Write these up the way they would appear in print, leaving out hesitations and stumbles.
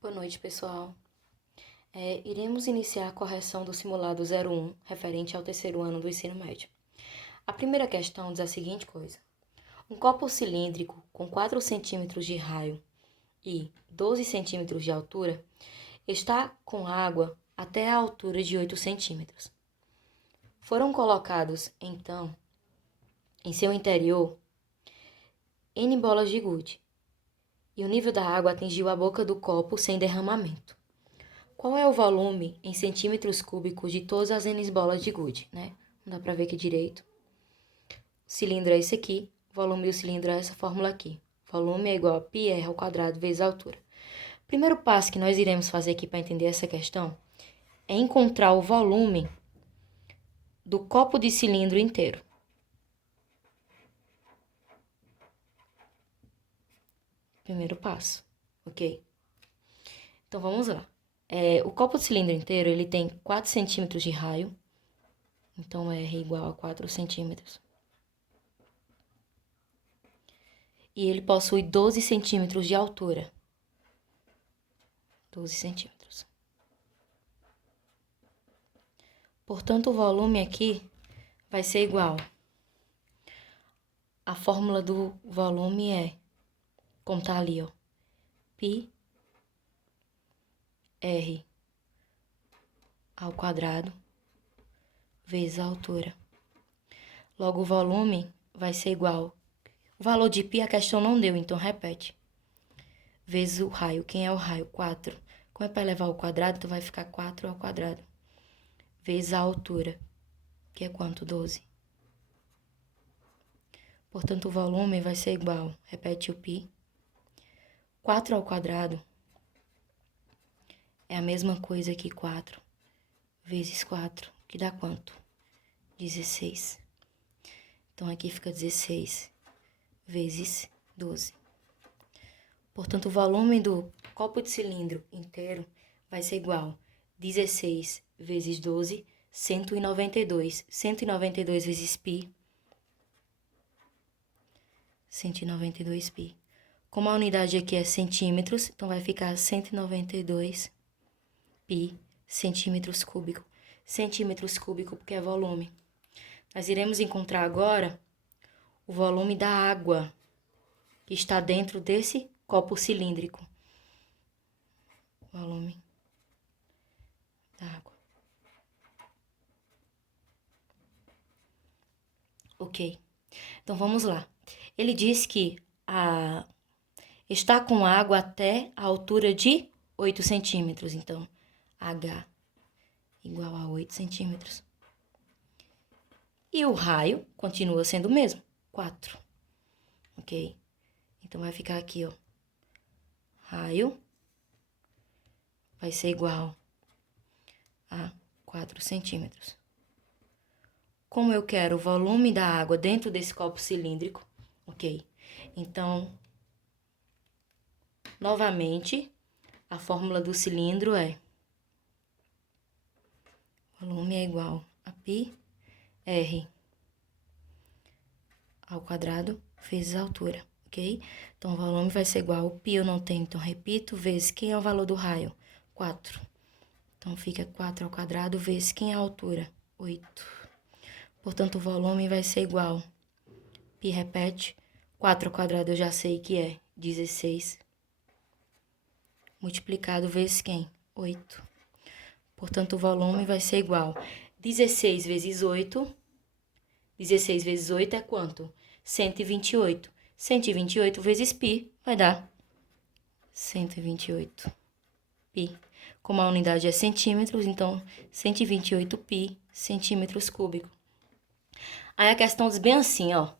Boa noite, pessoal. Iremos iniciar a correção do simulado 01, referente ao terceiro ano do ensino médio. A primeira questão diz a seguinte coisa. Um copo cilíndrico com 4 centímetros de raio e 12 centímetros de altura está com água até a altura de 8 centímetros. Foram colocados, então, em seu interior, N bolas de gude, e o nível da água atingiu a boca do copo sem derramamento. Qual é o volume em centímetros cúbicos de todas as N bolas de gude, né? Não dá pra ver aqui direito. O cilindro é esse aqui, o volume do cilindro é essa fórmula aqui. Volume é igual a πr ao quadrado vezes a altura. O primeiro passo que nós iremos fazer aqui para entender essa questão é encontrar o volume do copo de cilindro inteiro. Primeiro passo, ok? Então, vamos lá. O copo de cilindro inteiro, ele tem 4 centímetros de raio. Então, R igual a 4 centímetros. E ele possui 12 centímetros de altura. 12 centímetros. Portanto, o volume aqui vai ser igual. A fórmula do volume é, como tá ali, ó, π r ao quadrado vezes a altura. Logo, o volume vai ser igual. O valor de π a questão não deu, então repete. Vezes o raio. Quem é o raio? 4. Como é para elevar ao quadrado, então vai ficar 4 ao quadrado. Vezes a altura, que é quanto? 12. Portanto, o volume vai ser igual. Repete o π. 4 ao quadrado é a mesma coisa que 4 vezes 4, que dá quanto? 16. Então, aqui fica 16 vezes 12. Portanto, o volume do copo de cilindro inteiro vai ser igual a 16 vezes 12, 192. 192 vezes π. 192 π. Como a unidade aqui é centímetros, então vai ficar 192 π centímetros cúbicos. Centímetros cúbicos porque é volume. Nós iremos encontrar agora o volume da água que está dentro desse copo cilíndrico. Volume da água. Ok. Então, vamos lá. Ele diz que está com água até a altura de 8 centímetros. Então, H igual a 8 centímetros. E o raio continua sendo o mesmo, 4. Ok? Então, vai ficar aqui, ó. Raio vai ser igual a 4 centímetros. Como eu quero o volume da água dentro desse copo cilíndrico, ok? Então, novamente, a fórmula do cilindro é volume é igual a πr ao quadrado vezes a altura, ok? Então, o volume vai ser igual ao π, eu não tenho, então repito, vezes quem é o valor do raio? 4. Então, fica 4 ao quadrado vezes quem é a altura? 8. Portanto, o volume vai ser igual. Π repete. 4 ao quadrado eu já sei que é 16. Multiplicado vezes quem? 8. Portanto, o volume vai ser igual. 16 vezes 8. 16 vezes 8 é quanto? 128. 128 vezes π vai dar 128 π. Como a unidade é centímetros, então 128 π centímetros cúbicos. Aí a questão diz bem assim, ó.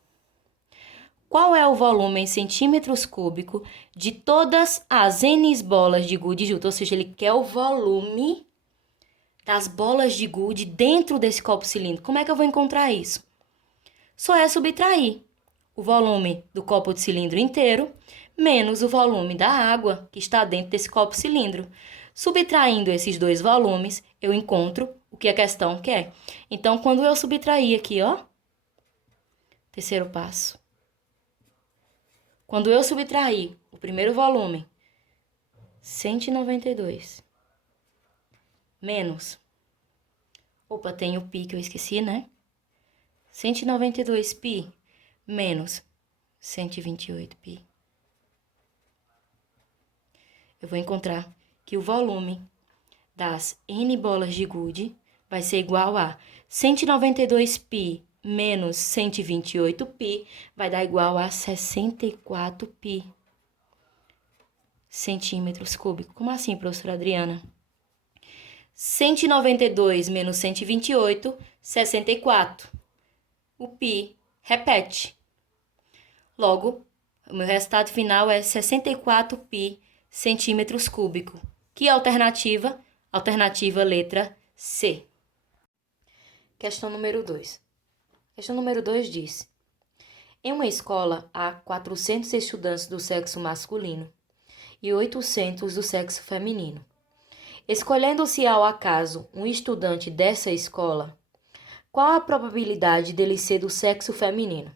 Qual é o volume em centímetros cúbicos de todas as N bolas de gude juntas? Ou seja, ele quer o volume das bolas de gude dentro desse copo cilíndrico. Como é que eu vou encontrar isso? Só é subtrair o volume do copo de cilindro inteiro menos o volume da água que está dentro desse copo cilindro. Subtraindo esses dois volumes, eu encontro o que a questão quer. Então, quando eu subtrair aqui, ó, terceiro passo. Quando eu subtrair o primeiro volume 192 menos... Opa, tem o π que eu esqueci, né? 192π menos 128π. Eu vou encontrar que o volume das N bolas de gude vai ser igual a 192π menos 128π vai dar igual a 64π centímetros cúbicos. Como assim, professora Adriana? 192 menos 128, 64. O π repete. Logo, o meu resultado final é 64π centímetros cúbicos. Que alternativa? Alternativa letra C. Questão número 2. Questão número 2 diz: em uma escola há 400 estudantes do sexo masculino e 800 do sexo feminino. Escolhendo-se ao acaso um estudante dessa escola, qual a probabilidade dele ser do sexo feminino?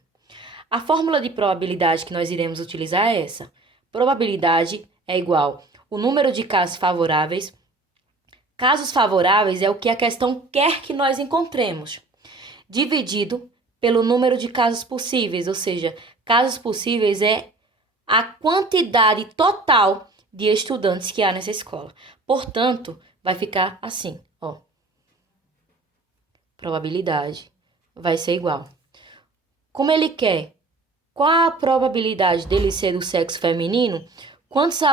A fórmula de probabilidade que nós iremos utilizar é essa. Probabilidade é igual ao número de casos favoráveis. Casos favoráveis é o que a questão quer que nós encontremos, dividido pelo número de casos possíveis, ou seja, casos possíveis é a quantidade total de estudantes que há nessa escola. Portanto, vai ficar assim, ó. Probabilidade vai ser igual. Como ele quer, qual a probabilidade dele ser do sexo feminino? Quantas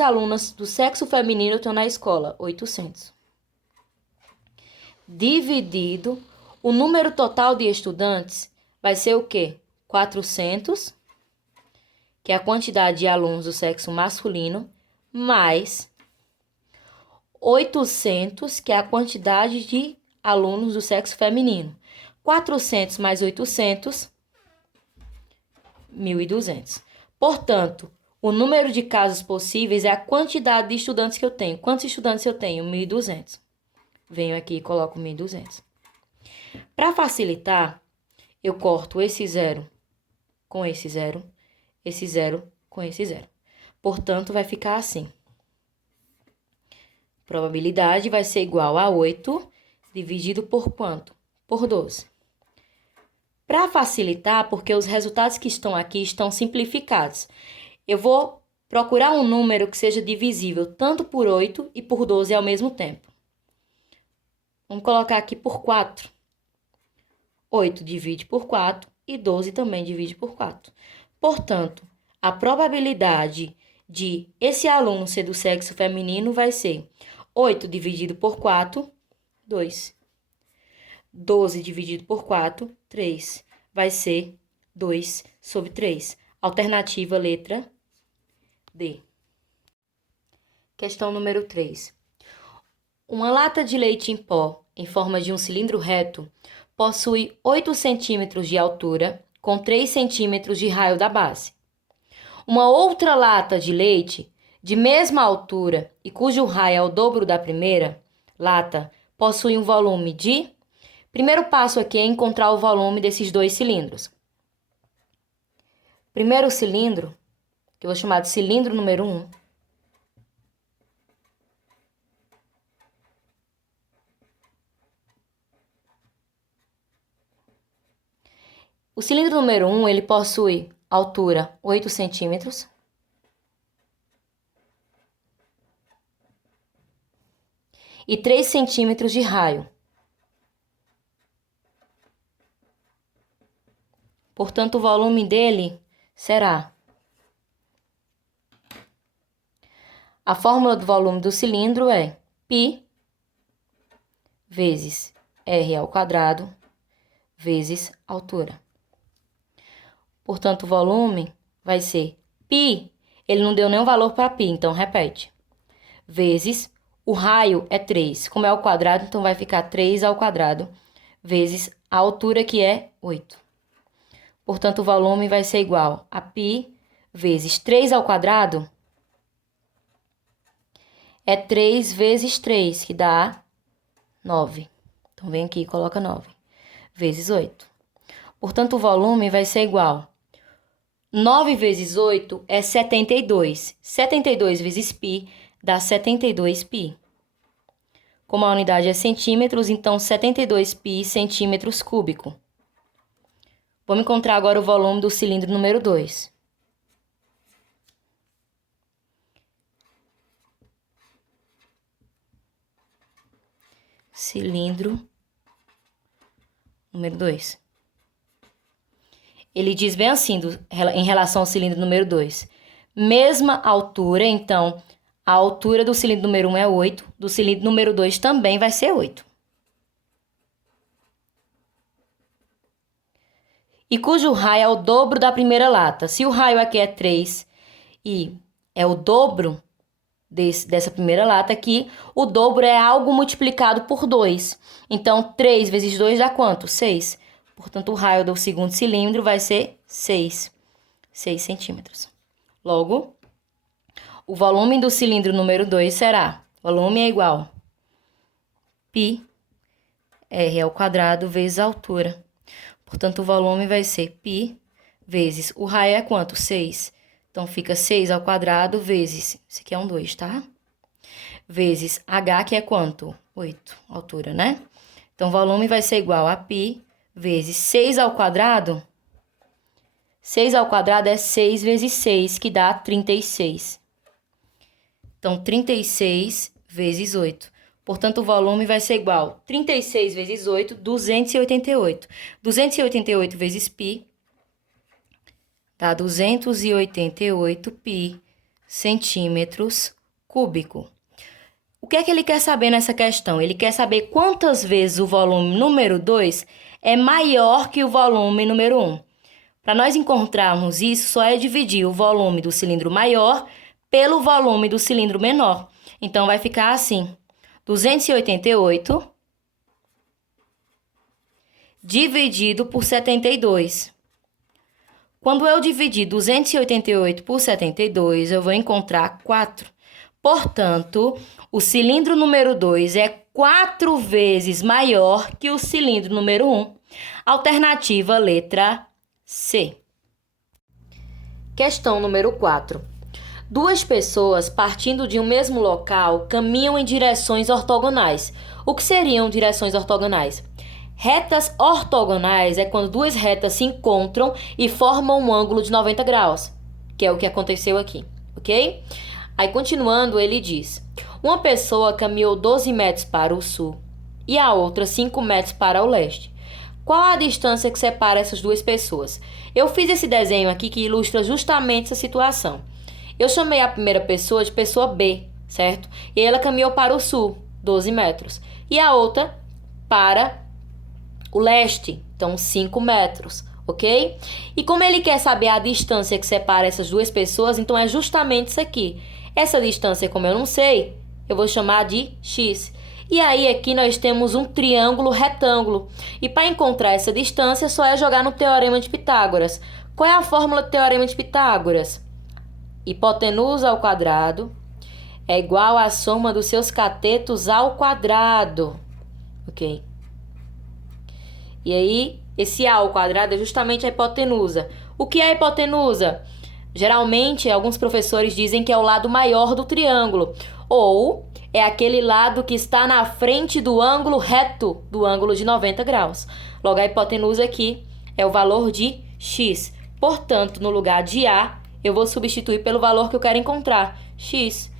alunas do sexo feminino estão na escola? 800. Dividido, o número total de estudantes vai ser o quê? 400, que é a quantidade de alunos do sexo masculino, mais 800, que é a quantidade de alunos do sexo feminino. 400 mais 800, 1.200. Portanto, o número de casos possíveis é a quantidade de estudantes que eu tenho. Quantos estudantes eu tenho? 1.200. Venho aqui e coloco 1.200. Para facilitar, eu corto esse zero com esse zero com esse zero. Portanto, vai ficar assim. Probabilidade vai ser igual a 8 dividido por quanto? Por 12. Para facilitar, porque os resultados que estão aqui estão simplificados, eu vou procurar um número que seja divisível tanto por 8 e por 12 ao mesmo tempo. Vamos colocar aqui por 4. 8 divide por 4 e 12 também divide por 4. Portanto, a probabilidade de esse aluno ser do sexo feminino vai ser 8 dividido por 4, 2. 12 dividido por 4, 3. Vai ser 2 sobre 3. Alternativa letra D. Questão número 3. Uma lata de leite em pó, em forma de um cilindro reto, possui 8 centímetros de altura, com 3 centímetros de raio da base. Uma outra lata de leite, de mesma altura e cujo raio é o dobro da primeira lata, possui um volume de... Primeiro passo aqui é encontrar o volume desses dois cilindros. Primeiro cilindro, que eu vou chamar de cilindro número 1. O cilindro número 1, ele possui altura 8 centímetros. E 3 centímetros de raio. Portanto, o volume dele será... A fórmula do volume do cilindro é π vezes r ao quadrado vezes altura. Portanto, o volume vai ser π, ele não deu nenhum valor para π, então repete. Vezes, o raio é 3, como é ao quadrado, então vai ficar 3 ao quadrado, vezes a altura que é 8. Portanto, o volume vai ser igual a π vezes 3 ao quadrado, é 3 vezes 3, que dá 9. Então, vem aqui e coloca 9. Vezes 8. Portanto, o volume vai ser igual 9 vezes 8 é 72. 72 vezes π dá 72 π. Como a unidade é centímetros, então 72 π centímetros cúbicos. Vamos encontrar agora o volume do cilindro número 2. Cilindro número 2. Ele diz bem assim, em relação ao cilindro número 2. Mesma altura, então, a altura do cilindro número 1 é 8, do cilindro número 2 também vai ser 8. E cujo raio é o dobro da primeira lata. Se o raio aqui é 3 e é o dobro dessa primeira lata aqui, o dobro é algo multiplicado por 2. Então, 3 vezes 2 dá quanto? 6. Portanto, o raio do segundo cilindro vai ser 6 centímetros. Logo, o volume do cilindro número 2 será, volume é igual π r ao quadrado vezes a altura. Portanto, o volume vai ser π vezes, o raio é quanto? 6. Então, fica 6 ao quadrado vezes, isso aqui é um 2, tá? Vezes h, que é quanto? 8, altura, né? Então, o volume vai ser igual a π vezes 6 ao quadrado. 6 ao quadrado é 6 vezes 6, que dá 36. Então, 36 vezes 8. Portanto, o volume vai ser igual a 36 vezes 8, 288. 288 vezes π dá 288 π centímetros cúbicos. O que é que ele quer saber nessa questão? Ele quer saber quantas vezes o volume número 2 é maior que o volume número 1. Para nós encontrarmos isso, só é dividir o volume do cilindro maior pelo volume do cilindro menor. Então, vai ficar assim, 288 dividido por 72. Quando eu dividir 288 por 72, eu vou encontrar 4. Portanto, o cilindro número 2 é 4 vezes maior que o cilindro número 1. Alternativa letra C. Questão número 4. Duas pessoas partindo de um mesmo local caminham em direções ortogonais. O que seriam direções ortogonais? Retas ortogonais é quando duas retas se encontram e formam um ângulo de 90 graus, que é o que aconteceu aqui, ok? Aí, continuando, ele diz: uma pessoa caminhou 12 metros para o sul e a outra 5 metros para o leste. Qual a distância que separa essas duas pessoas? Eu fiz esse desenho aqui que ilustra justamente essa situação. Eu chamei a primeira pessoa de pessoa B, certo? E ela caminhou para o sul, 12 metros. E a outra para o leste, então 5 metros, ok? E como ele quer saber a distância que separa essas duas pessoas, então é justamente isso aqui. Essa distância, como eu não sei, eu vou chamar de x. E aí aqui nós temos um triângulo retângulo. E para encontrar essa distância, só é jogar no Teorema de Pitágoras. Qual é a fórmula do Teorema de Pitágoras? Hipotenusa ao quadrado é igual à soma dos seus catetos ao quadrado, ok? E aí, esse A ao quadrado é justamente a hipotenusa. O que é a hipotenusa? Geralmente, alguns professores dizem que é o lado maior do triângulo, ou é aquele lado que está na frente do ângulo reto, do ângulo de 90 graus. Logo, a hipotenusa aqui é o valor de x. Portanto, no lugar de A, eu vou substituir pelo valor que eu quero encontrar, x.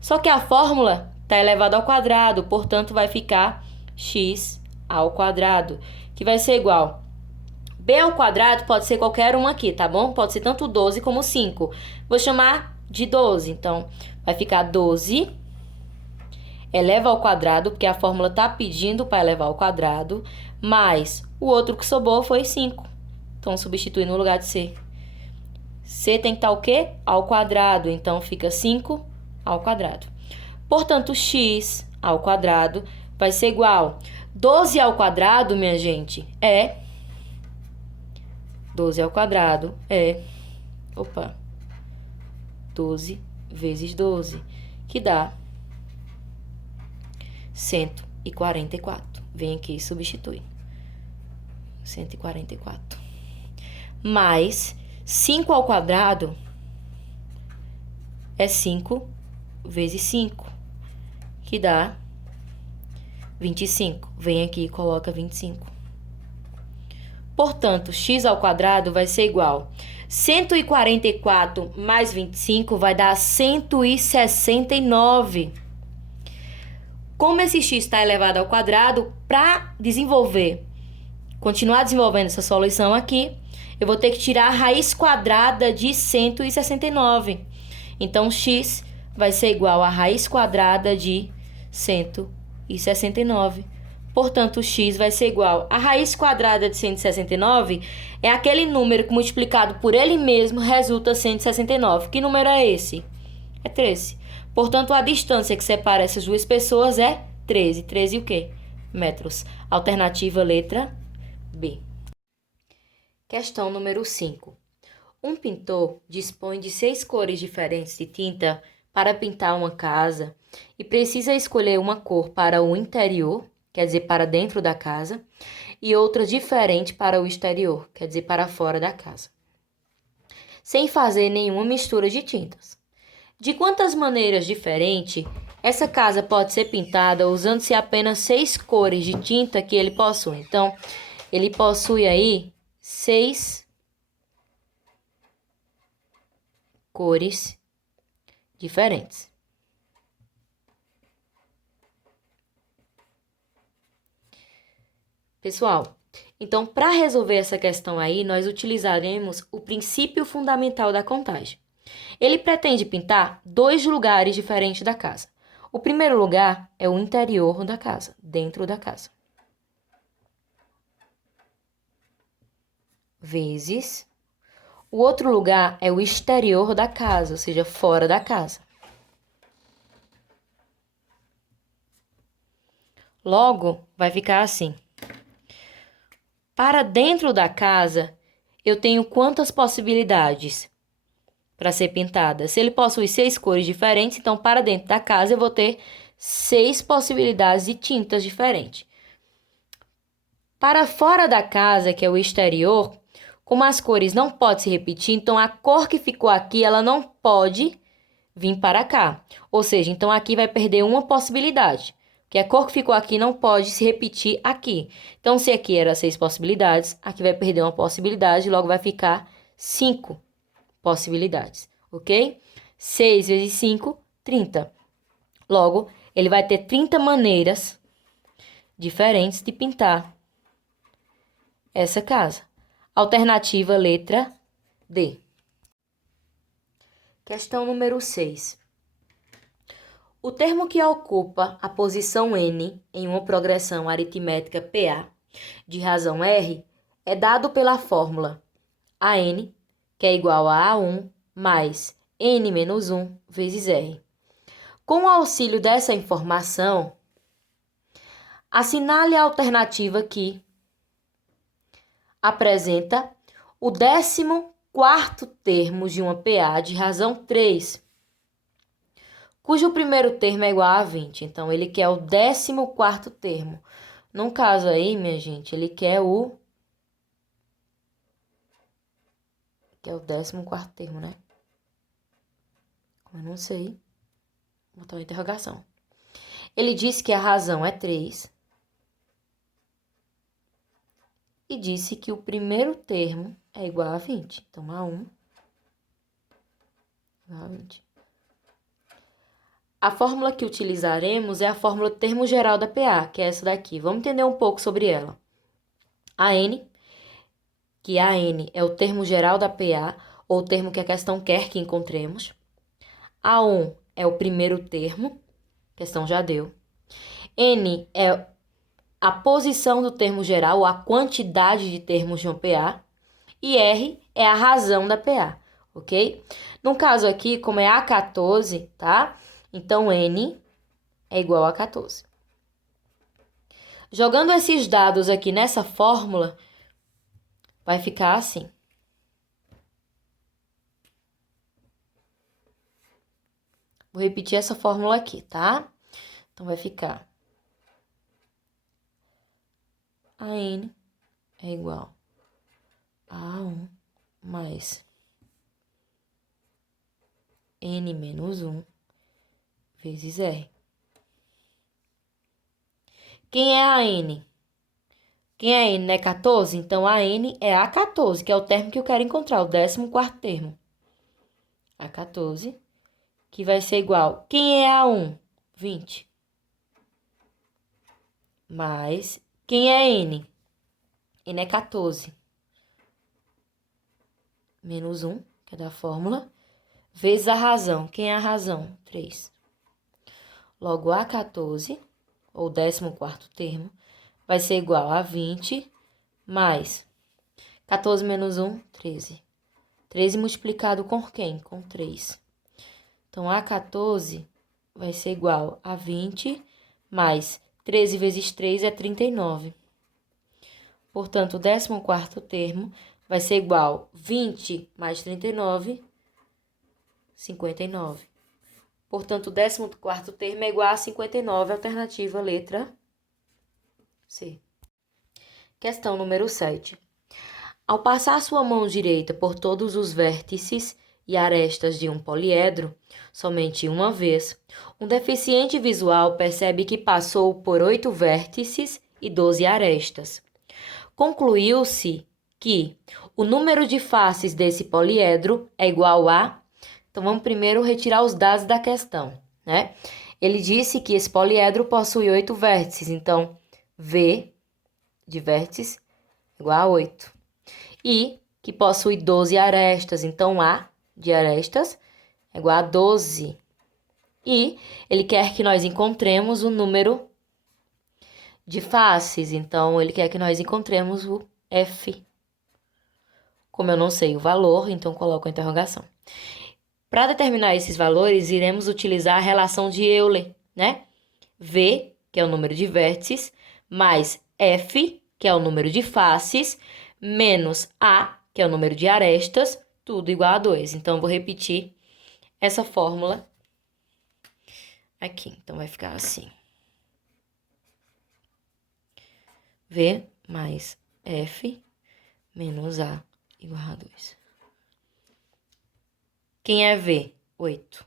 Só que a fórmula está elevada ao quadrado, portanto, vai ficar x ao quadrado, que vai ser igual. B ao quadrado pode ser qualquer um aqui, tá bom? Pode ser tanto 12 como 5. Vou chamar de 12, então vai ficar 12 eleva ao quadrado, porque a fórmula está pedindo para elevar ao quadrado, mais o outro que sobrou foi 5. Então, substituir no lugar de C. C tem que estar o quê? Ao quadrado, então fica 5 ao quadrado. Portanto, x ao quadrado vai ser igual. 12 ao quadrado, minha gente, é... 12 ao quadrado é... 12 vezes 12, que dá 144. Vem aqui e substitui. 144. Mais 5 ao quadrado é 5 vezes 5, que dá 25. Vem aqui e coloca 25. Portanto, x ao quadrado vai ser igual 144 mais 25 vai dar 169. Como esse x está elevado ao quadrado, para continuar desenvolvendo essa solução aqui, eu vou ter que tirar a raiz quadrada de 169. Então, x vai ser igual a raiz quadrada de 169. Portanto, x vai ser igual a raiz quadrada de 169 é aquele número que multiplicado por ele mesmo resulta 169. Que número é esse? É 13. Portanto, a distância que separa essas duas pessoas é 13. 13 o quê? Metros. Alternativa letra B. Questão número 5. Um pintor dispõe de 6 cores diferentes de tinta para pintar uma casa e precisa escolher uma cor para o interior, quer dizer, para dentro da casa, e outra diferente para o exterior, quer dizer, para fora da casa, sem fazer nenhuma mistura de tintas. De quantas maneiras diferentes essa casa pode ser pintada usando-se apenas 6 cores de tinta que ele possui? Então, ele possui aí 6 cores diferentes. Pessoal, então, para resolver essa questão aí, nós utilizaremos o princípio fundamental da contagem. Ele pretende pintar 2 lugares diferentes da casa. O primeiro lugar é o interior da casa, dentro da casa. Vezes. O outro lugar é o exterior da casa, ou seja, fora da casa. Logo, vai ficar assim. Para dentro da casa, eu tenho quantas possibilidades para ser pintada? Se ele possui 6 cores diferentes, então para dentro da casa eu vou ter 6 possibilidades de tintas diferentes. Para fora da casa, que é o exterior, como as cores não podem se repetir, então a cor que ficou aqui, ela não pode vir para cá. Ou seja, então aqui vai perder uma possibilidade. Que a cor que ficou aqui não pode se repetir aqui. Então, se aqui era 6 possibilidades, aqui vai perder uma possibilidade, logo vai ficar 5 possibilidades, ok? 6 vezes 5, 30. Logo, ele vai ter 30 maneiras diferentes de pintar essa casa. Alternativa letra D. Questão número 6. O termo que ocupa a posição N em uma progressão aritmética PA de razão R é dado pela fórmula AN, que é igual a A1 mais N menos 1 vezes R. Com o auxílio dessa informação, assinale a alternativa que apresenta o 14º termo de uma PA de razão 3, cujo primeiro termo é igual a 20. Então, ele quer o 14º termo. No caso aí, minha gente, ele quer o 14º termo, né? Eu não sei. Vou botar uma interrogação. Ele disse que a razão é 3. E disse que o primeiro termo é igual a 20. Então, A1 igual a 20. A fórmula que utilizaremos é a fórmula termo geral da PA, que é essa daqui. Vamos entender um pouco sobre ela. AN, que AN é o termo geral da PA, ou o termo que a questão quer que encontremos. A1 é o primeiro termo, a questão já deu. N é a posição do termo geral, ou a quantidade de termos de um PA. E R é a razão da PA, ok? No caso aqui, como é A14, tá? Então, N é igual a 14. Jogando esses dados aqui nessa fórmula, vai ficar assim. Vou repetir essa fórmula aqui, tá? Então, vai ficar AN é igual a A1 mais N menos 1 vezes R. Quem é a N? Quem é a N, né? 14? Então, a N é a 14, que é o termo que eu quero encontrar, o 14º termo. A 14, que vai ser igual. Quem é a 1? 20. Mais, quem é N? N é 14. Menos 1, que é da fórmula, vezes a razão. Quem é a razão? 3. Logo, a 14, ou 14º termo, vai ser igual a 20 mais 14 menos 1, 13. 13 multiplicado com quem? Com 3. Então, a 14 vai ser igual a 20 mais 13 vezes 3 é 39. Portanto, o 14º termo vai ser igual a 20 mais 39, 59. Portanto, o 14º termo é igual a 59, alternativa letra C. Questão número 7. Ao passar sua mão direita por todos os vértices e arestas de um poliedro, somente uma vez, um deficiente visual percebe que passou por 8 vértices e 12 arestas. Concluiu-se que o número de faces desse poliedro é igual a... Então, vamos primeiro retirar os dados da questão, né? Ele disse que esse poliedro possui 8 vértices, então, V de vértices é igual a 8. E que possui 12 arestas, então, A de arestas é igual a 12. E ele quer que nós encontremos o número de faces, então, ele quer que nós encontremos o F. Como eu não sei o valor, então coloco a interrogação. Para determinar esses valores, iremos utilizar a relação de Euler, né? V, que é o número de vértices, mais F, que é o número de faces, menos A, que é o número de arestas, tudo igual a 2. Então, eu vou repetir essa fórmula aqui. Então, vai ficar assim. V mais F menos A igual a 2. Quem é V? 8.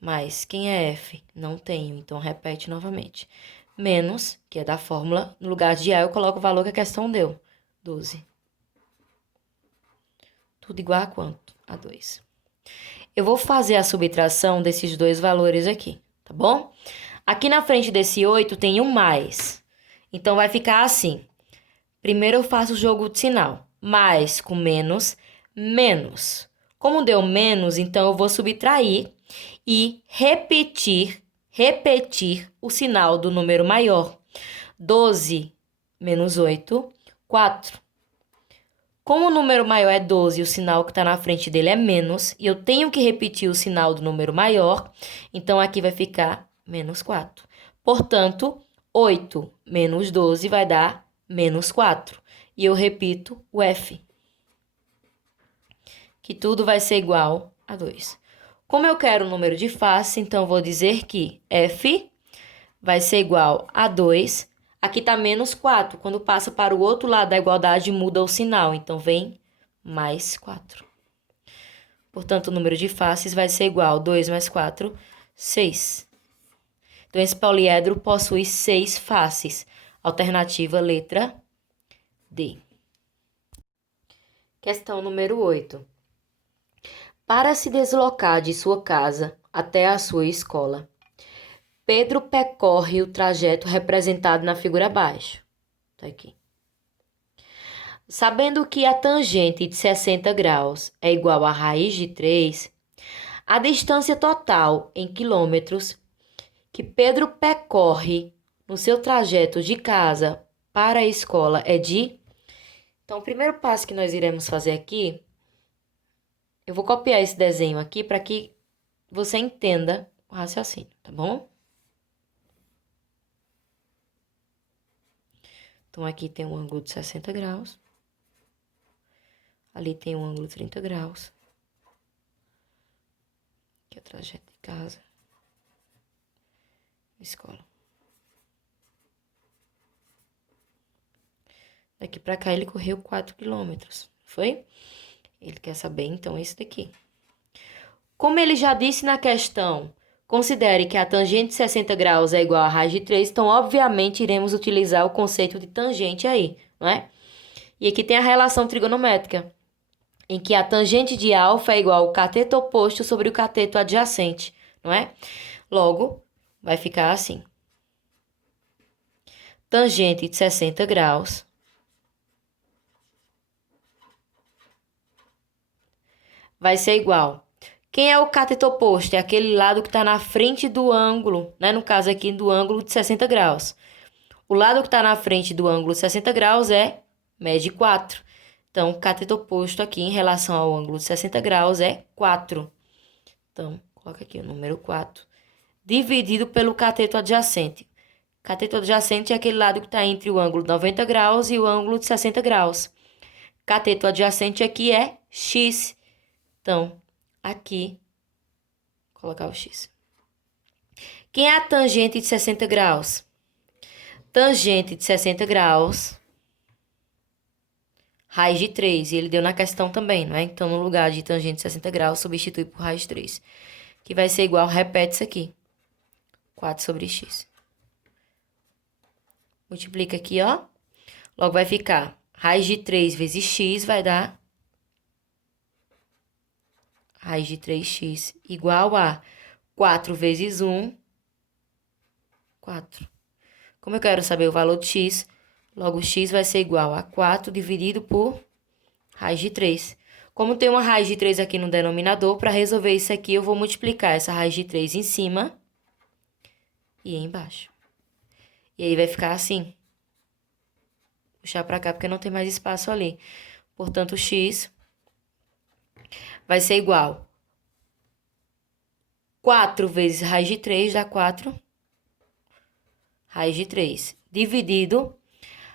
Mais quem é F? Não tenho, então repete novamente. Menos, que é da fórmula, no lugar de A eu coloco o valor que a questão deu. 12. Tudo igual a quanto? A 2. Eu vou fazer a subtração desses dois valores aqui, tá bom? Aqui na frente desse 8 tem um mais. Então, vai ficar assim. Primeiro eu faço o jogo de sinal. Mais com menos, menos. Como deu menos, então eu vou subtrair e repetir o sinal do número maior. 12 menos 8, 4. Como o número maior é 12 e o sinal que está na frente dele é menos, e eu tenho que repetir o sinal do número maior, então aqui vai ficar menos 4. Portanto, 8 menos 12 vai dar menos 4. E eu repito o F, que tudo vai ser igual a 2. Como eu quero o número de face, então vou dizer que F vai ser igual a 2. Aqui está menos 4. Quando passa para o outro lado da igualdade, muda o sinal. Então, vem mais 4. Portanto, o número de faces vai ser igual a 2 mais 4, 6. Então, esse poliedro possui 6 faces. Alternativa letra D. Questão número 8. Para se deslocar de sua casa até a sua escola, Pedro percorre o trajeto representado na figura abaixo. Tá aqui. Sabendo que a tangente de 60 graus é igual à raiz de 3, a distância total em quilômetros que Pedro percorre no seu trajeto de casa para a escola é de... Então, o primeiro passo que nós iremos fazer aqui, eu vou copiar esse desenho aqui para que você entenda o raciocínio, tá bom? Então, aqui tem um ângulo de 60 graus. Ali tem um ângulo de 30 graus. Aqui é o trajeto de casa. Escola. Daqui pra cá ele correu 4 quilômetros, foi? Ele quer saber, então, esse daqui. Como ele já disse na questão, considere que a tangente de 60 graus é igual a raiz de 3, então, obviamente, iremos utilizar o conceito de tangente aí, não é? E aqui tem a relação trigonométrica, em que a tangente de alfa é igual ao cateto oposto sobre o cateto adjacente, não é? Logo, vai ficar assim. Tangente de 60 graus vai ser igual. Quem é o cateto oposto? É aquele lado que está na frente do ângulo, né? No caso aqui, do ângulo de 60 graus. O lado que está na frente do ângulo de 60 graus é mede 4. Então, o cateto oposto aqui em relação ao ângulo de 60 graus é 4. Então, coloca aqui o número 4. Dividido pelo cateto adjacente. Cateto adjacente é aquele lado que está entre o ângulo de 90 graus e o ângulo de 60 graus. Cateto adjacente aqui é x. Então, aqui, vou colocar o x. Quem é a tangente de 60 graus? Tangente de 60 graus, raiz de 3. E ele deu na questão também, não é? Então, no lugar de tangente de 60 graus, substitui por raiz de 3. Que vai ser igual, repete isso aqui. 4 sobre x. Multiplica aqui, ó. Logo vai ficar raiz de 3 vezes x vai dar raiz de 3x igual a 4 vezes 1, 4. Como eu quero saber o valor de x, logo x vai ser igual a 4 dividido por raiz de 3. Como tem uma raiz de 3 aqui no denominador, para resolver isso aqui, eu vou multiplicar essa raiz de 3 em cima e embaixo. E aí vai ficar assim. Puxar para cá porque não tem mais espaço ali. Portanto, x vai ser igual 4 vezes raiz de 3 dá 4 raiz de 3. Dividido,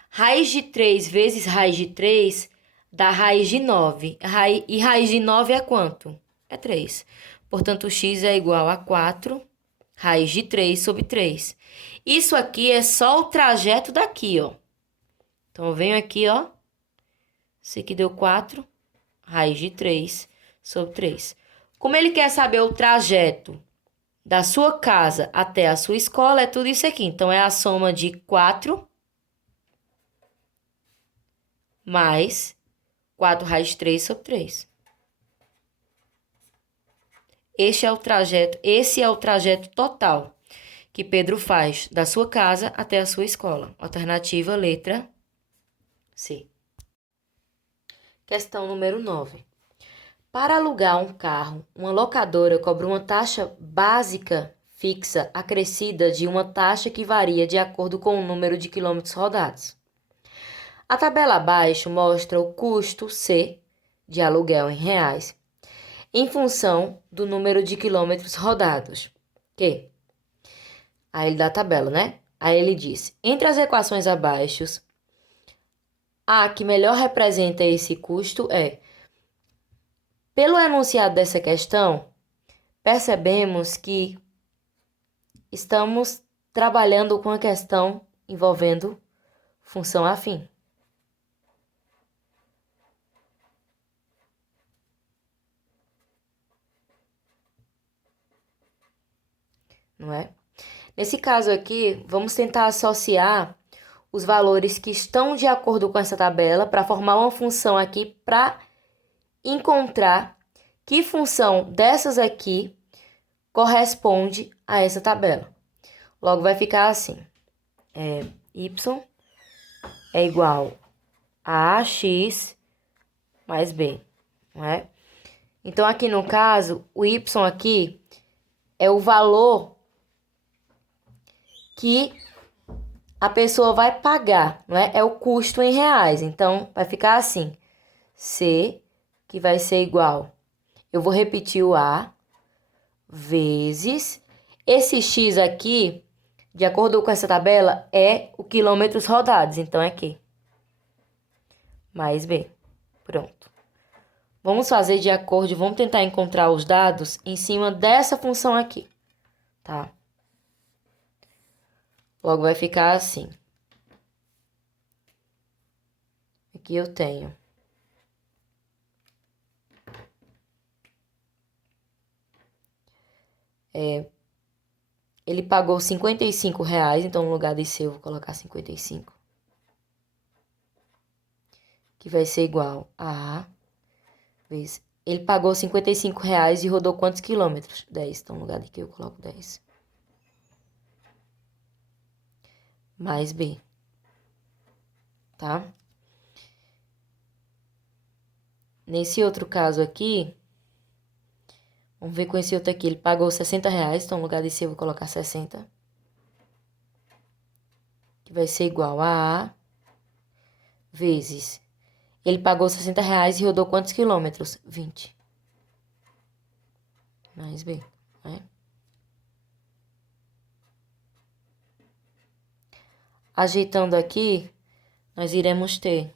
raiz de 3 vezes raiz de 3 dá raiz de 9. E raiz de 9 é quanto? É 3. Portanto, x é igual a 4 raiz de 3 sobre 3. Isso aqui é só o trajeto daqui, ó. Então, eu venho aqui, ó. Isso aqui deu 4 raiz de 3 sobre 3. Como ele quer saber o trajeto da sua casa até a sua escola, é tudo isso aqui. Então, é a soma de 4 mais 4 raiz de 3 sobre 3. Esse é o trajeto total que Pedro faz da sua casa até a sua escola. Alternativa, letra C. Questão número 9. Para alugar um carro, uma locadora cobra uma taxa básica fixa acrescida de uma taxa que varia de acordo com o número de quilômetros rodados. A tabela abaixo mostra o custo C de aluguel em reais em função do número de quilômetros rodados. Aí ele dá a tabela, né? Aí ele diz, entre as equações abaixo, a que melhor representa esse custo é... Pelo enunciado dessa questão, percebemos que estamos trabalhando com a questão envolvendo função afim. Não é? Nesse caso aqui, vamos tentar associar os valores que estão de acordo com essa tabela para formar uma função aqui para encontrar que função dessas aqui corresponde a essa tabela. Logo vai ficar assim, y é igual a ax mais b, não é? Então, aqui no caso, o y aqui é o valor que a pessoa vai pagar, não é? É o custo em reais. Então, vai ficar assim, C, que vai ser igual, eu vou repetir o A, vezes, esse X aqui, de acordo com essa tabela, é o quilômetros rodados, então é aqui. Mais B, pronto. Vamos fazer de acordo, vamos tentar encontrar os dados em cima dessa função aqui, tá? Logo vai ficar assim. Aqui eu tenho Ele pagou R$ 55, então no lugar de C eu vou colocar 55. Que vai ser igual a vezes... Ele pagou R$ 55 e rodou quantos quilômetros? 10. Então no lugar de Q eu coloco 10. Mais B. Tá? Nesse outro caso aqui, vamos ver com esse outro aqui. Ele pagou R$ 60, então no lugar de C eu vou colocar 60. Que vai ser igual a vezes... Ele pagou R$ 60 e rodou quantos quilômetros? 20. Mais B, né? Ajeitando aqui, nós iremos ter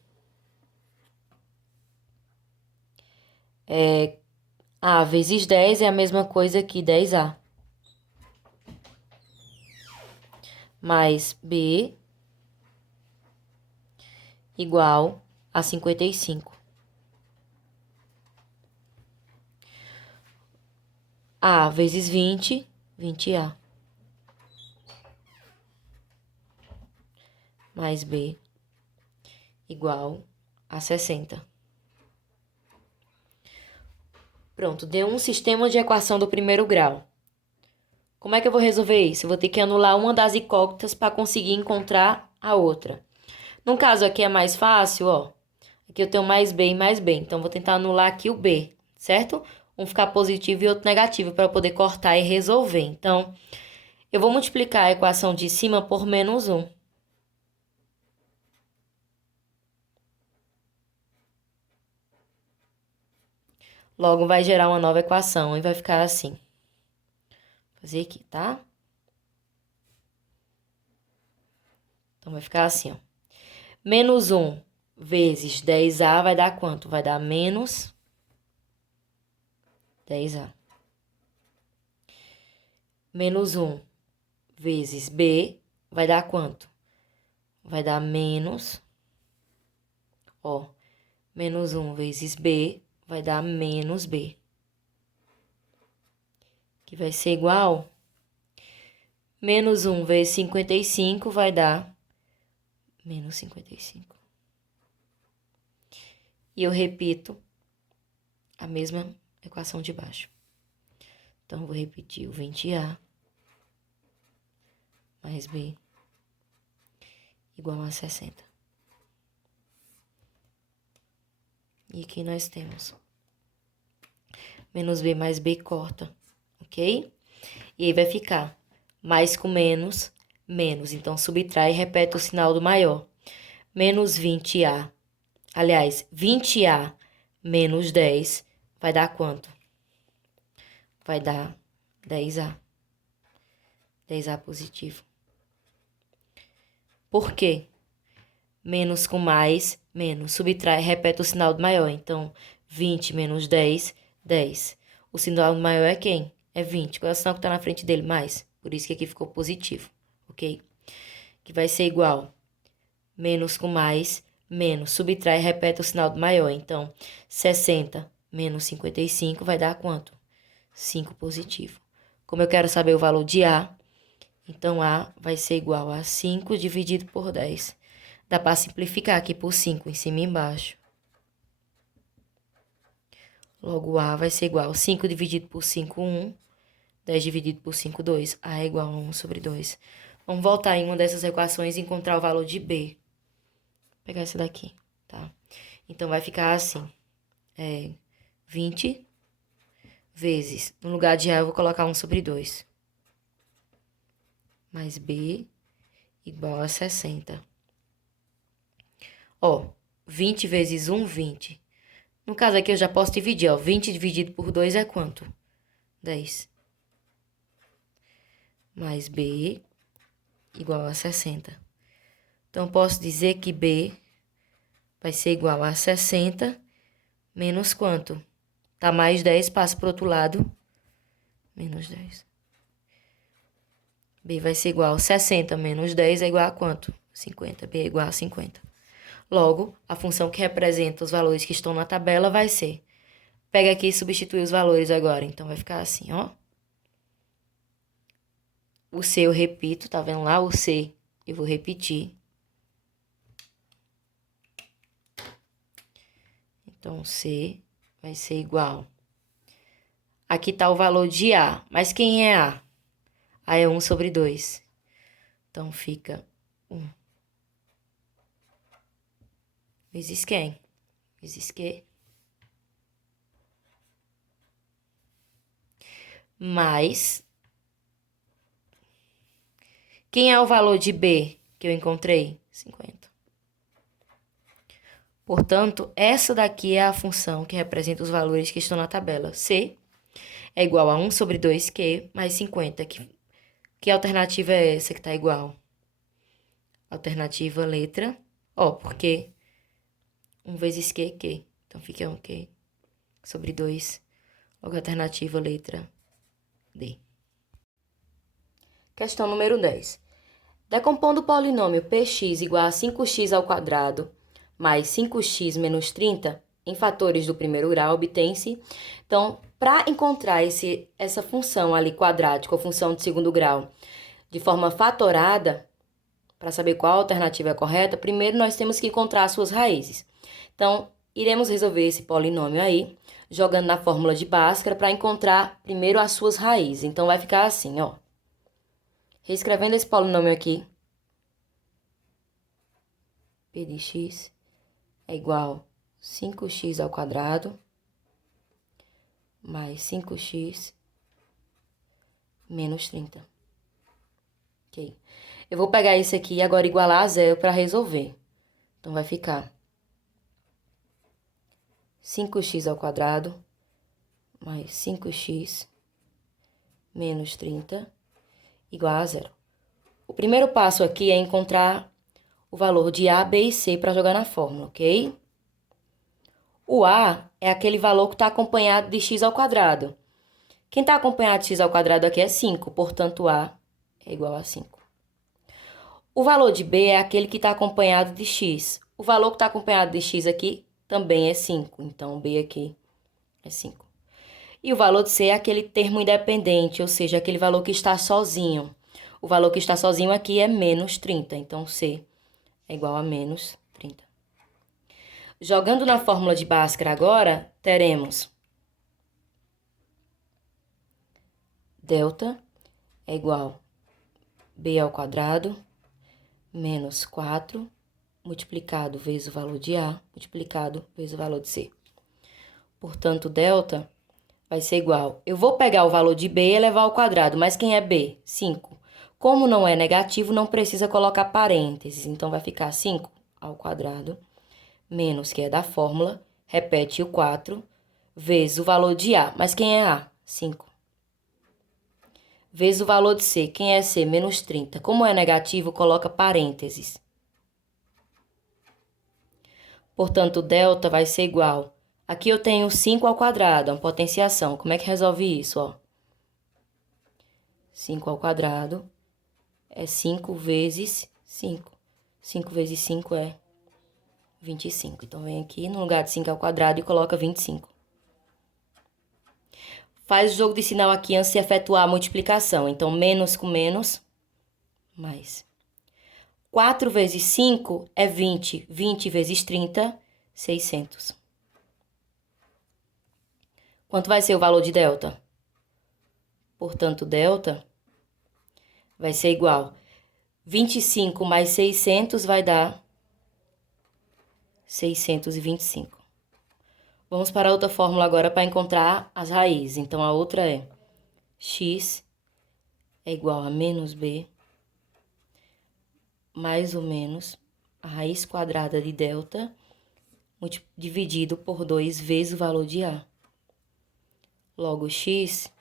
A vezes 10 é a mesma coisa que 10A. Mais B igual a 55. A vezes 20, 20A. Mais B igual a 60. Pronto, deu um sistema de equação do primeiro grau. Como é que eu vou resolver isso? Eu vou ter que anular uma das incógnitas para conseguir encontrar a outra. No caso aqui é mais fácil, ó. Aqui eu tenho mais B e mais B. Então, vou tentar anular aqui o B, certo? Um ficar positivo e outro negativo para eu poder cortar e resolver. Então, eu vou multiplicar a equação de cima por menos 1. Logo, vai gerar uma nova equação e vai ficar assim. Vou fazer aqui, tá? Então, vai ficar assim, ó. Menos 1 vezes 10A vai dar quanto? Vai dar menos 10A. Menos 1 vezes B vai dar quanto? Vai dar menos... Ó, menos 1 vezes B vai dar menos B. Que vai ser igual... Menos 1 vezes 55 vai dar menos 55. E eu repito a mesma equação de baixo. Então, vou repetir o 20A mais B igual a 60. E aqui nós temos menos B mais B corta, ok? E aí vai ficar mais com menos, menos. Então, subtrai e repete o sinal do maior. Menos 20A. Aliás, 20A menos 10 vai dar quanto? Vai dar 10A. 10A positivo. Por quê? Menos com mais, menos. Subtrai, repete o sinal do maior. Então, 20 menos 10, 10. O sinal do maior é quem? É 20. Qual é o sinal que está na frente dele? Mais. Por isso que aqui ficou positivo, ok? Que vai ser igual. Menos com mais, menos. Subtrai, repete o sinal do maior. Então, 60 menos 55 vai dar quanto? 5 positivo. Como eu quero saber o valor de A, então A vai ser igual a 5 dividido por 10. Dá para simplificar aqui por 5 em cima e embaixo. Logo, A vai ser igual a 5 dividido por 5, 1. 10 dividido por 5, 2. A é igual a 1 sobre 2. Vamos voltar em uma dessas equações e encontrar o valor de B. Vou pegar essa daqui, tá? Então, vai ficar assim. 20 vezes... No lugar de A, eu vou colocar 1 sobre 2. Mais B igual a 60. Ó, 20 vezes 1, 20. No caso aqui, eu já posso dividir, ó. 20 dividido por 2 é quanto? 10. Mais B igual a 60. Então, posso dizer que B vai ser igual a 60 menos quanto? Tá mais 10, passa para o outro lado. Menos 10. B vai ser igual a 60 menos 10 é igual a quanto? 50. B é igual a 50. Logo, a função que representa os valores que estão na tabela vai ser... Pega aqui e substitui os valores agora. Então, vai ficar assim, ó. O C eu repito, tá vendo lá? O C eu vou repetir. Então, C vai ser igual. Aqui tá o valor de A, mas quem é A? A é 1 sobre 2. Então, fica 1 vezes quem? Vezes Q. Mais. Quem é o valor de B que eu encontrei? 50. Portanto, essa daqui é a função que representa os valores que estão na tabela. C é igual a 1 sobre 2Q mais 50. Que alternativa é essa que está igual? Alternativa letra. Ó, porque 1 vezes Q é Q. Então, fica 1Q sobre 2. Logo, alternativa letra D. Questão número 10. Decompondo o polinômio px igual a 5x ao quadrado mais 5x menos 30 em fatores do primeiro grau, obtém-se. Então, para encontrar essa função ali quadrática ou função de segundo grau de forma fatorada, para saber qual a alternativa é correta, primeiro nós temos que encontrar as suas raízes. Então, iremos resolver esse polinômio aí, jogando na fórmula de Bhaskara para encontrar primeiro as suas raízes. Então, vai ficar assim, ó. Reescrevendo esse polinômio aqui, P de x é igual a 5x ao quadrado mais 5x menos 30. Ok? Eu vou pegar isso aqui e agora igualar a zero para resolver. Então, vai ficar 5x ao quadrado mais 5x menos 30 igual a zero. O primeiro passo aqui é encontrar o valor de A, B e C para jogar na fórmula, ok? O A é aquele valor que está acompanhado de x ao quadrado. Quem está acompanhado de x ao quadrado aqui é 5, portanto, A é igual a 5. O valor de B é aquele que está acompanhado de x. O valor que está acompanhado de x aqui também é 5, então B aqui é 5. E o valor de C é aquele termo independente, ou seja, aquele valor que está sozinho. O valor que está sozinho aqui é menos 30, então C é igual a menos 30. Jogando na fórmula de Bhaskara agora, teremos delta é igual a B ao quadrado menos 4 multiplicado vezes o valor de A multiplicado vezes o valor de C. Portanto, delta vai ser igual. Eu vou pegar o valor de B e elevar ao quadrado, mas quem é B? 5. Como não é negativo, não precisa colocar parênteses. Então, vai ficar 5 ao quadrado, menos, que é da fórmula, repete o 4, vezes o valor de A. Mas quem é A? 5. Vezes o valor de C. Quem é C? Menos 30. Como é negativo, coloca parênteses. Portanto, delta vai ser igual. Aqui eu tenho 5 ao quadrado, uma potenciação. Como é que resolve isso, ó? 5 ao quadrado é 5 vezes 5. 5 vezes 5 é 25. Então, vem aqui no lugar de 5 ao quadrado e coloca 25. Faz o jogo de sinal aqui antes de efetuar a multiplicação. Então, menos com menos, mais. 4 vezes 5 é 20. 20 vezes 30, 600. Quanto vai ser o valor de delta? Portanto, delta vai ser igual. 25 mais 600 vai dar 625. Vamos para outra fórmula agora para encontrar as raízes. Então, a outra é x é igual a menos b mais ou menos a raiz quadrada de delta dividido por 2 vezes o valor de A. Logo, x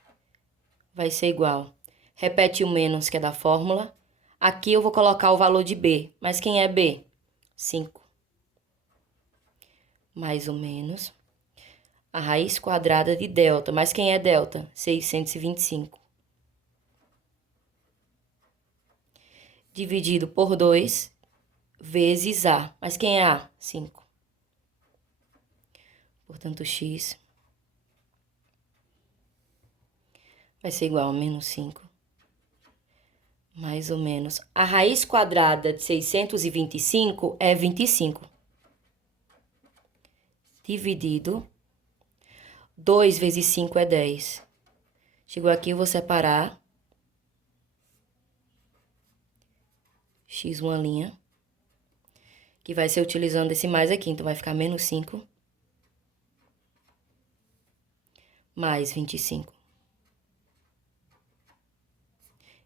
vai ser igual. Repete o menos que é da fórmula. Aqui eu vou colocar o valor de B. Mas quem é B? 5. Mais ou menos a raiz quadrada de delta. Mas quem é delta? 625. Dividido por 2 vezes A. Mas quem é A? 5. Portanto, x vai ser igual a menos 5 mais ou menos. A raiz quadrada de 625 é 25. Dividido, 2 vezes 5 é 10. Chegou aqui, eu vou separar. X uma linha. Que vai ser utilizando esse mais aqui, então vai ficar menos 5. Mais 25.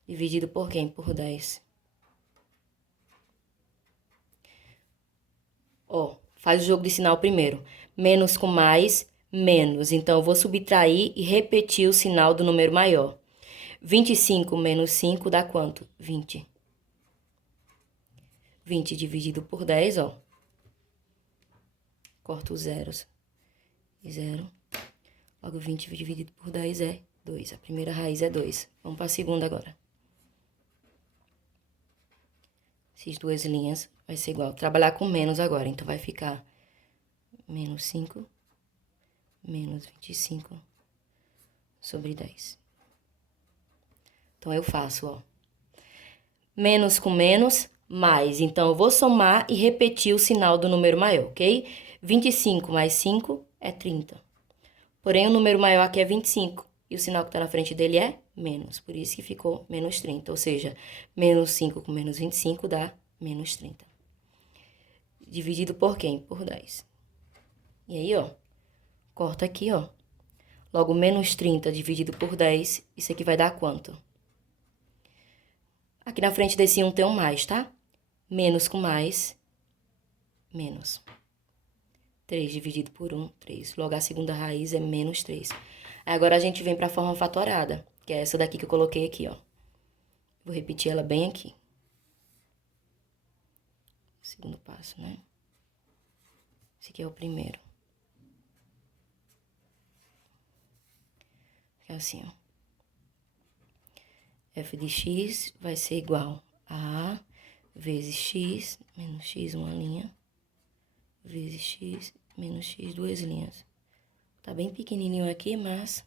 Dividido por quem? Por 10. Ó, faz o jogo de sinal primeiro. Menos com mais, menos. Então, eu vou subtrair e repetir o sinal do número maior. 25 menos 5 dá quanto? 20. 20 dividido por 10, ó. Corto os zeros. 0. Logo, 20 dividido por 10 é 2. A primeira raiz é 2. Vamos para a segunda agora. Essas duas linhas vai ser igual. Trabalhar com menos agora, então vai ficar menos 5, menos 25 sobre 10. Então, eu faço, ó. Menos com menos, mais. Então, eu vou somar e repetir o sinal do número maior, ok? 25 mais 5 é 30. Porém, o número maior aqui é 25. E o sinal que está na frente dele é menos. Por isso que ficou menos 30. Ou seja, menos 5 com menos 25 dá menos 30. Dividido por quem? Por 10. E aí, ó, corta aqui, ó. Logo, menos 30 dividido por 10, isso aqui vai dar quanto? Aqui na frente desse 1 tem um mais, tá? Menos com mais, menos. 3 dividido por 1, 3. Logo, a segunda raiz é menos 3. Agora, a gente vem para a forma fatorada, que é essa daqui que eu coloquei aqui, ó. Vou repetir ela bem aqui. Segundo passo, né? Esse aqui é o primeiro. É assim, ó. F de x vai ser igual a vezes x menos x, uma linha, vezes x menos x, duas linhas. Tá bem pequenininho aqui, mas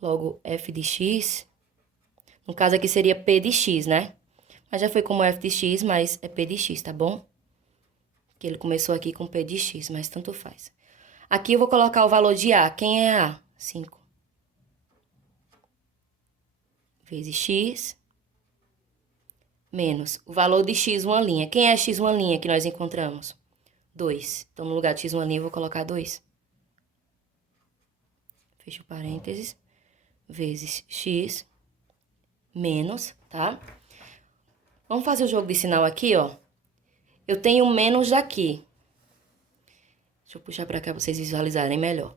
logo f de x, no caso aqui seria p de x, né? Mas já foi como f de x, mas é p de x, tá bom? Que ele começou aqui com p de x, mas tanto faz. Aqui eu vou colocar o valor de a. Quem é a? 5. Vezes x, menos o valor de x, uma linha. Quem é x, uma linha que nós encontramos? 2. Então, no lugar de x, uma linha, eu vou colocar 2. Fecho parênteses. Vezes x, menos, tá? Vamos fazer o jogo de sinal aqui, ó. Eu tenho menos daqui. Deixa eu puxar pra cá pra vocês visualizarem melhor.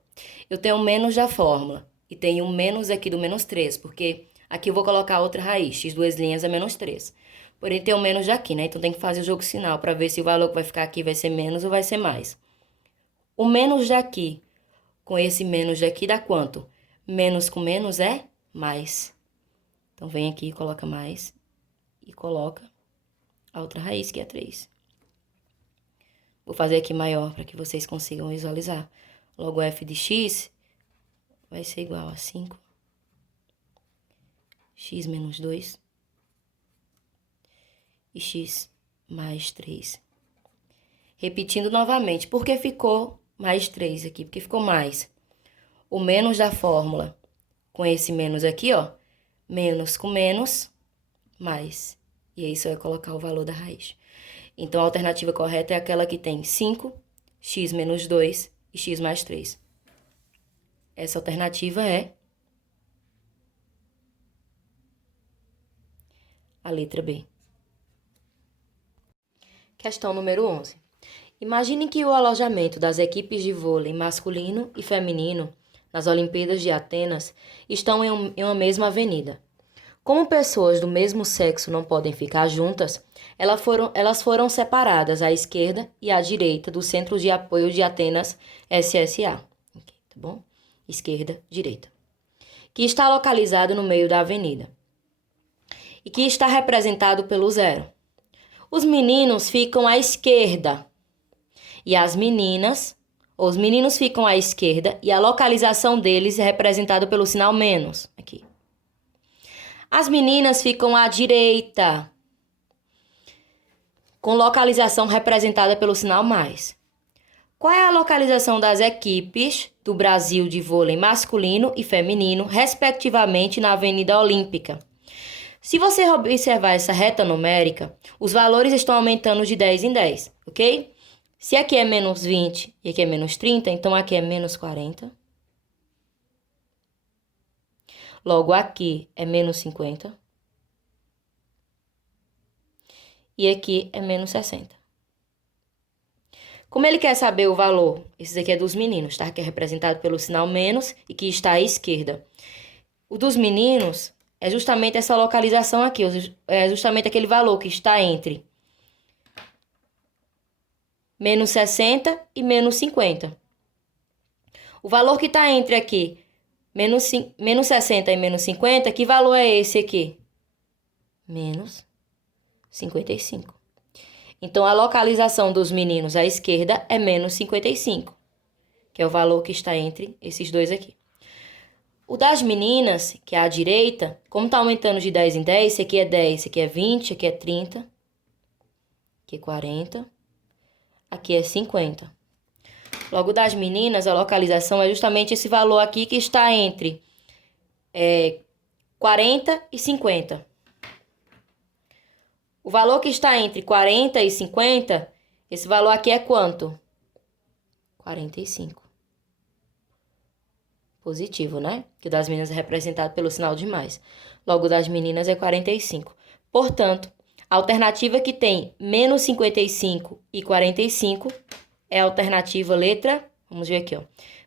Eu tenho menos da fórmula. E tenho menos aqui do menos 3, porque aqui eu vou colocar outra raiz. X, duas linhas é menos 3. Porém, tem o menos daqui, né? Então, tem que fazer o jogo sinal para ver se o valor que vai ficar aqui vai ser menos ou vai ser mais. O menos daqui com esse menos daqui dá quanto? Menos com menos é mais. Então, vem aqui e coloca mais. E coloca a outra raiz, que é 3. Vou fazer aqui maior para que vocês consigam visualizar. Logo, f de x vai ser igual a 5. X menos 2. E x mais 3. Repetindo novamente, porque ficou mais 3 aqui? Porque ficou mais. O menos da fórmula com esse menos aqui, ó. Menos com menos, mais. E aí, você vai colocar o valor da raiz. Então, a alternativa correta é aquela que tem 5, x menos 2 e x mais 3. Essa alternativa é a letra B. Questão número 11. Imagine que o alojamento das equipes de vôlei masculino e feminino nas Olimpíadas de Atenas estão em uma mesma avenida. Como pessoas do mesmo sexo não podem ficar juntas, elas foram separadas à esquerda e à direita do Centro de Apoio de Atenas, SSA. Okay, tá bom? Esquerda, direita. Que está localizado no meio da avenida. E que está representado pelo 0. Os meninos ficam à esquerda e as meninas, ou os meninos ficam à esquerda e a localização deles é representada pelo sinal menos, aqui. As meninas ficam à direita, com localização representada pelo sinal mais. Qual é a localização das equipes do Brasil de vôlei masculino e feminino, respectivamente, na Avenida Olímpica? Se você observar essa reta numérica, os valores estão aumentando de 10 em 10, ok? Se aqui é menos 20 e aqui é menos 30, então aqui é menos 40. Logo, aqui é menos 50. E aqui é menos 60. Como ele quer saber o valor? Esse aqui é dos meninos, tá? Que é representado pelo sinal menos e que está à esquerda. O dos meninos é justamente essa localização aqui, é justamente aquele valor que está entre menos 60 e menos 50. O valor que está entre aqui, menos 60 e menos 50, que valor é esse aqui? Menos 55. Então, a localização dos meninos à esquerda é menos 55, que é o valor que está entre esses dois aqui. O das meninas, que é à direita, como está aumentando de 10 em 10, esse aqui é 10, esse aqui é 20, aqui é 30, aqui é 40, aqui é 50. Logo, das meninas, a localização é justamente esse valor aqui que está entre 40 e 50. O valor que está entre 40 e 50, esse valor aqui é quanto? 45. Positivo, né? Que o das meninas é representado pelo sinal de mais. Logo, o das meninas é 45. Portanto, a alternativa que tem menos 55 e 45 é a alternativa letra... Vamos ver aqui, ó.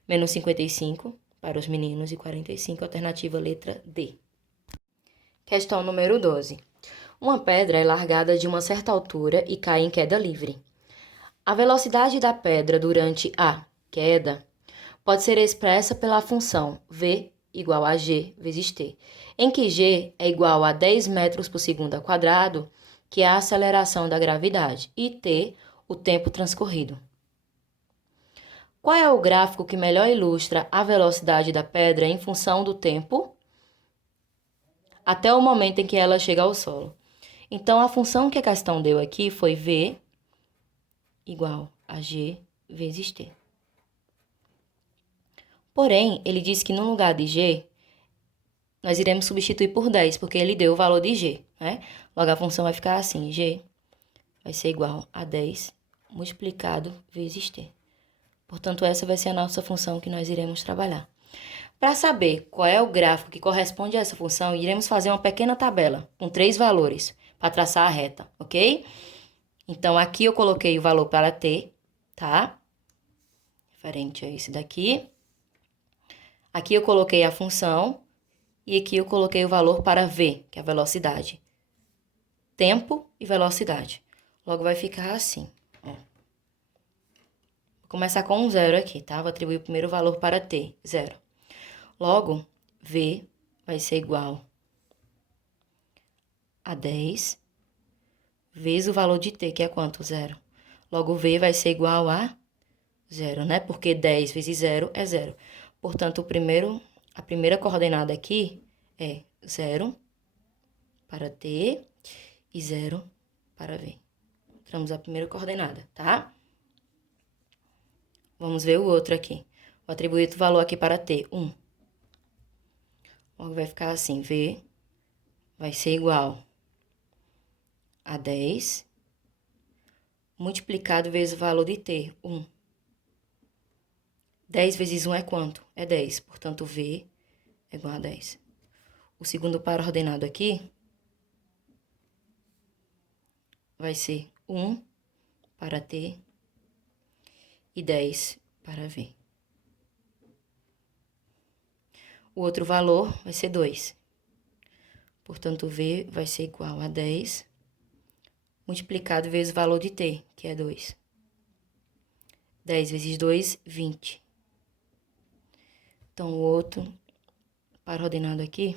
Menos 55 para os meninos e 45, alternativa letra D. Questão número 12. Uma pedra é largada de uma certa altura e cai em queda livre. A velocidade da pedra durante a queda pode ser expressa pela função V igual a G vezes T, em que G é igual a 10 metros por segundo ao quadrado, que é a aceleração da gravidade, e T, o tempo transcorrido. Qual é o gráfico que melhor ilustra a velocidade da pedra em função do tempo até o momento em que ela chega ao solo? Então, a função que a questão deu aqui foi V igual a G vezes T. Porém, ele disse que no lugar de G, nós iremos substituir por 10, porque ele deu o valor de G, né? Logo, a função vai ficar assim, G vai ser igual a 10 multiplicado vezes T. Portanto, essa vai ser a nossa função que nós iremos trabalhar. Para saber qual é o gráfico que corresponde a essa função, iremos fazer uma pequena tabela com 3 valores para traçar a reta, ok? Então, aqui eu coloquei o valor para T, tá? Referente a esse daqui. Aqui eu coloquei a função e aqui eu coloquei o valor para V, que é a velocidade. Tempo e velocidade. Logo, vai ficar assim, ó. Vou começar com um zero aqui, tá? Vou atribuir o primeiro valor para T, 0. Logo, V vai ser igual a 10 vezes o valor de T, que é quanto? 0. Logo, V vai ser igual a 0, né? Porque 10 vezes 0 é 0. Portanto, a primeira coordenada aqui é 0 para T e 0 para V. Encontramos a primeira coordenada, tá? Vamos ver o outro aqui. Vou atribuir outro valor aqui para T, 1. Logo, vai ficar assim, V vai ser igual a 10 multiplicado vezes o valor de T, 1. 10 vezes 1 é quanto? É 10. Portanto, V é igual a 10. O segundo par ordenado aqui vai ser 1 para T e 10 para V. O outro valor vai ser 2. Portanto, V vai ser igual a 10 multiplicado vezes o valor de T, que é 2. 10 vezes 2, 20. Então, o outro par ordenado aqui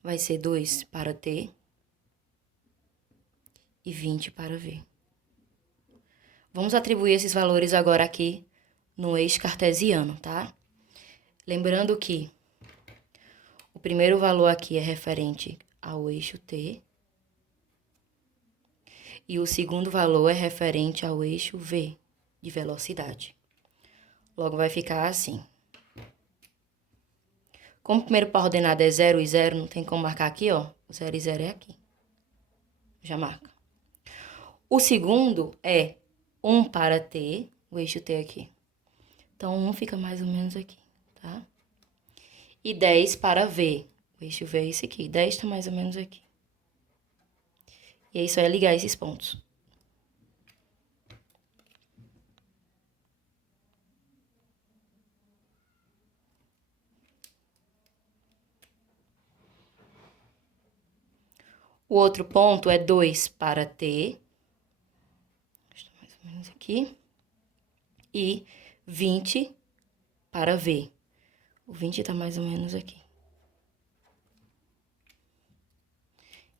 vai ser 2 para T e 20 para V. Vamos atribuir esses valores agora aqui no eixo cartesiano, tá? Lembrando que primeiro valor aqui é referente ao eixo T. E o segundo valor é referente ao eixo V, de velocidade. Logo, vai ficar assim. Como o primeiro par ordenado é 0 e 0, não tem como marcar aqui, ó. 0 e 0 é aqui. Já marca. O segundo é 1 para T, o eixo T aqui. Então, 1 fica mais ou menos aqui, tá? E 10 para V. O eixo V é esse aqui. 10 tá mais ou menos aqui. E aí, só é ligar esses pontos. O outro ponto é 2 para T. Está mais ou menos aqui. E 20 para V. O 20 tá mais ou menos aqui.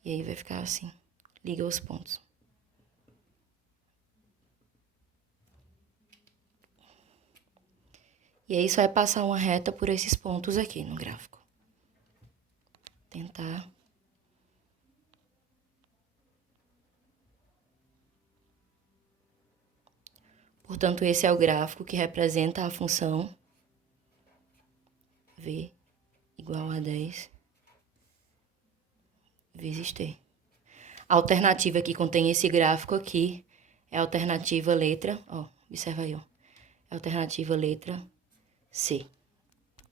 E aí, vai ficar assim. Liga os pontos. E aí, só é passar uma reta por esses pontos aqui no gráfico. Tentar. Portanto, esse é o gráfico que representa a função V igual a 10 vezes T. A alternativa que contém esse gráfico aqui é a alternativa letra, ó, observa aí, ó. É a alternativa letra C.